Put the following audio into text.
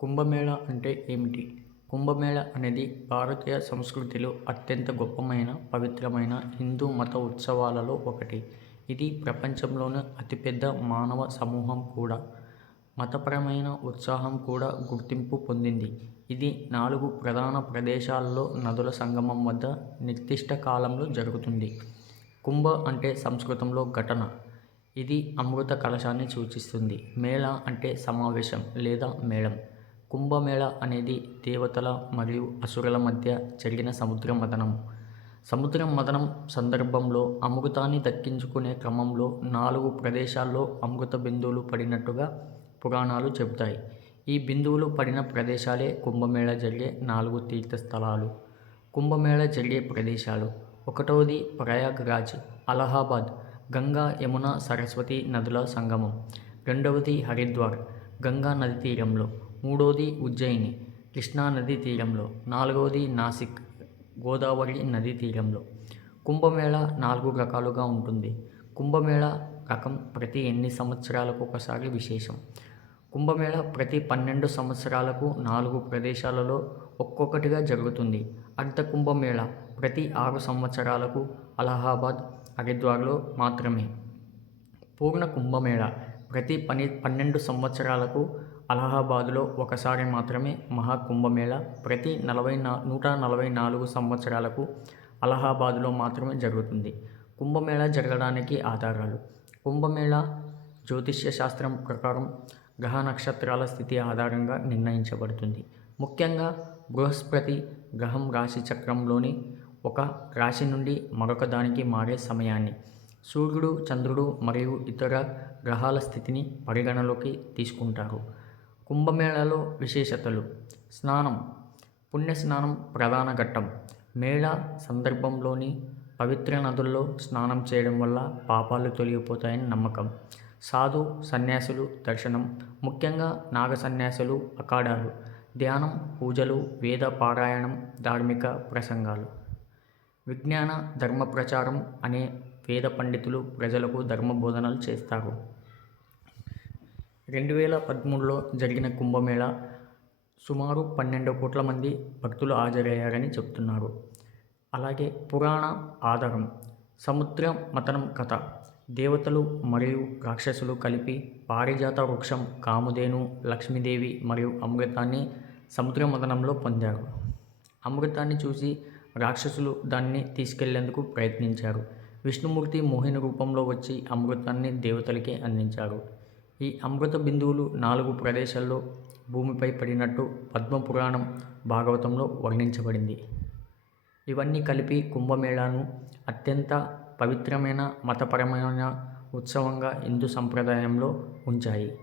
కుంభమేళా అంటే ఏమిటి? కుంభమేళ అనేది భారతీయ సంస్కృతిలో అత్యంత గొప్పమైన పవిత్రమైన హిందూ మత ఉత్సవాలలో ఒకటి. ఇది ప్రపంచంలోనే అతిపెద్ద మానవ సమూహం కూడా. మతపరమైన ఉత్సాహం కూడా గుర్తింపు పొందింది. ఇది నాలుగు ప్రధాన ప్రదేశాల్లో నదుల సంగమం వద్ద నిర్దిష్ట కాలంలో జరుగుతుంది. కుంభ అంటే సంస్కృతంలో ఘటన. ఇది అమృత కలశాన్ని సూచిస్తుంది. మేళ అంటే సమావేశం లేదా మేళం. కుంభమేళ అనేది దేవతల మరియు అసురుల మధ్య జరిగిన సముద్ర మథనం సముద్ర మథనం సందర్భంలో అమృతాన్ని దక్కించుకునే క్రమంలో నాలుగు ప్రదేశాల్లో అమృత బిందువులు పడినట్టుగా పురాణాలు చెబుతాయి. ఈ బిందువులు పడిన ప్రదేశాలే కుంభమేళ జరిగే నాలుగు తీర్థస్థలాలు. కుంభమేళ జరిగే ప్రదేశాలు ఒకటవది ప్రయాగ్రాజ్ అలహాబాద్ గంగా యమున సరస్వతి నదుల సంగమం. రెండవది హరిద్వార్ గంగా నది తీరంలో. మూడవది ఉజ్జయిని కృష్ణా నది తీరంలో. నాలుగవది నాసిక్ గోదావరి నది తీరంలో. కుంభమేళ నాలుగు రకాలుగా ఉంటుంది. కుంభమేళ రకం ప్రతి ఎన్ని సంవత్సరాలకు ఒకసారి విశేషం. కుంభమేళ ప్రతి పన్నెండు సంవత్సరాలకు నాలుగు ప్రదేశాలలో ఒక్కొక్కటిగా జరుగుతుంది. అర్ధ కుంభమేళ ప్రతి ఆరు సంవత్సరాలకు అలహాబాద్ హరిద్వార్లో మాత్రమే. పూర్ణ కుంభమేళ ప్రతి పని పన్నెండు సంవత్సరాలకు అలహాబాదులో ఒకసారి మాత్రమే మహాకుంభమేళ ప్రతి నలభై నా నూట నలభై నాలుగు సంవత్సరాలకు అలహాబాదులో మాత్రమే జరుగుతుంది. కుంభమేళ జరగడానికి ఆధారాలు. కుంభమేళ జ్యోతిష్య శాస్త్రం ప్రకారం గ్రహ నక్షత్రాల స్థితి ఆధారంగా నిర్ణయించబడుతుంది. ముఖ్యంగా బృహస్పతి గ్రహం రాశి చక్రంలోని ఒక రాశి నుండి మరొక దానికి మారే సమయాన్ని సూర్యుడు చంద్రుడు మరియు ఇతర గ్రహాల స్థితిని పరిగణలోకి తీసుకుంటారు. కుంభమేళాలో విశేషతలు. స్నానం. పుణ్య స్నానం ప్రధాన ఘట్టం. మేళ సందర్భంలోని పవిత్ర నదుల్లో స్నానం చేయడం వల్ల పాపాలు తొలగిపోతాయని నమ్మకం. సాధు సన్యాసులు దర్శనం. ముఖ్యంగా నాగ సన్యాసులు అఖాడాలు. ధ్యానం పూజలు వేద పారాయణం ధార్మిక ప్రసంగాలు. విజ్ఞాన ధర్మ ప్రచారం అనే వేద పండితులు ప్రజలకు ధర్మ బోధనలు చేస్తారు. రెండు వేల పదమూడులో జరిగిన కుంభమేళ సుమారు పన్నెండు కోట్ల మంది భక్తులు హాజరయ్యారని చెప్తున్నారు. అలాగే పురాణ ఆధారం సముద్ర మతనం కథ దేవతలు మరియు రాక్షసులు కలిపి పారిజాత వృక్షం కాముధేను లక్ష్మీదేవి మరియు అమృతాన్ని సముద్ర మదనంలో పొందారు. అమృతాన్ని చూసి రాక్షసులు దాన్ని తీసుకెళ్ళేందుకు ప్రయత్నించారు. విష్ణుమూర్తి మోహిని రూపంలో వచ్చి అమృతాన్ని దేవతలకే అందించారు. ఈ అమృత బిందువులు నాలుగు ప్రదేశాల్లో భూమిపై పడినట్టు పద్మపురాణం భాగవతంలో వర్ణించబడింది. ఇవన్నీ కలిపి కుంభమేళాను అత్యంత పవిత్రమైన మతపరమైన ఉత్సవంగా హిందూ సంప్రదాయంలో ఉంచాయి.